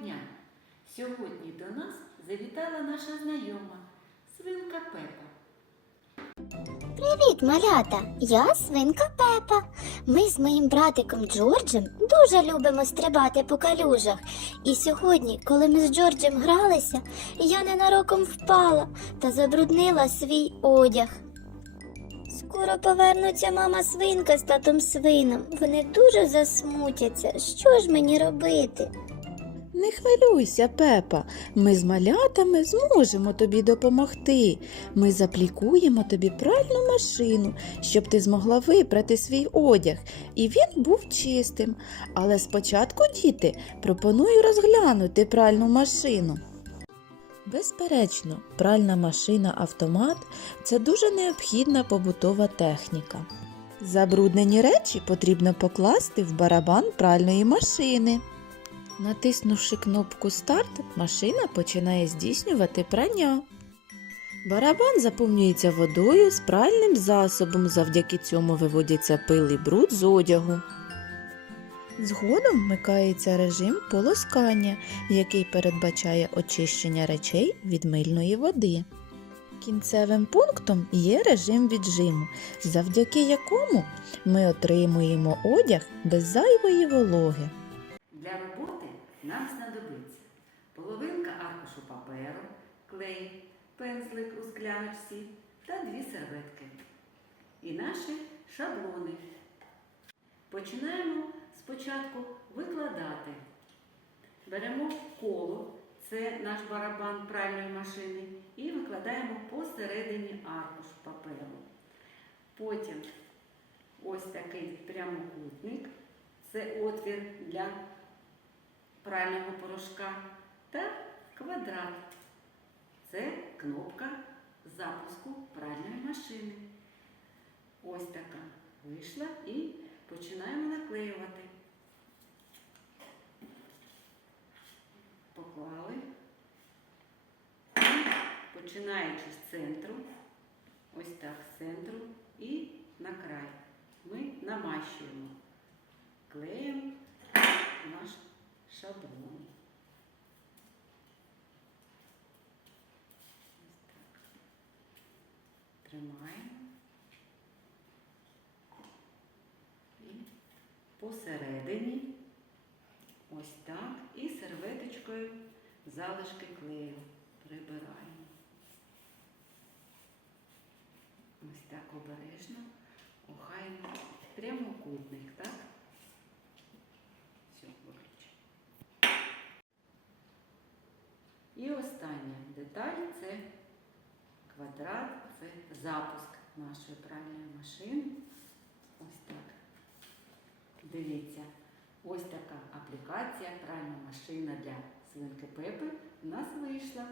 дня! Сьогодні до нас завітала наша знайома свинка Пепа. Привіт, малята! Я свинка Пепа. Ми з моїм братиком Джорджем дуже любимо стрибати по калюжах. І сьогодні, коли ми з Джорджем гралися, я ненароком впала та забруднила свій одяг. Скоро повернуться мама свинка з татом свином. Вони дуже засмутяться. Що ж мені робити? Не хвилюйся, Пепа. Ми з малятами зможемо тобі допомогти. Ми заплікуємо тобі пральну машину, щоб ти змогла випрати свій одяг, і він був чистим. Але спочатку, діти, пропоную розглянути пральну машину. Безперечно, пральна машина автомат це дуже необхідна побутова техніка. Забруднені речі потрібно покласти в барабан пральної машини. Натиснувши кнопку Старт, машина починає здійснювати прання. Барабан заповнюється водою з пральним засобом, завдяки цьому виводяться пил і бруд з одягу. Згодом вмикається режим полоскання, який передбачає очищення речей від мильної води. Кінцевим пунктом є режим віджиму, завдяки якому ми отримуємо одяг без зайвої вологи. Для роботи нам знадобиться половинка аркушу паперу, клей, пензлик у скляночці та дві серветки. І наші шаблони. Починаємо спочатку викладати. Беремо коло, це наш барабан пральної машини, і викладаємо посередині аркуш паперу. Потім ось такий прямокутник, це отвір для прального порошка та квадрат. Це кнопка запуску пральної машини. Ось така вийшла і починаємо наклеювати. Поклали. Починаючи з центру, ось так з центру і так. Тримаємо. І посередині ось так. І серветочкою залишки клею прибираємо. Ось так обережно. Охайно. Прямокутник, так? Все, виключи. І остання деталь це квадрат, це запуск нашої пральної машини. Ось так. Дивіться, ось така аплікація пральна машина для свинки Пепи у нас вийшла.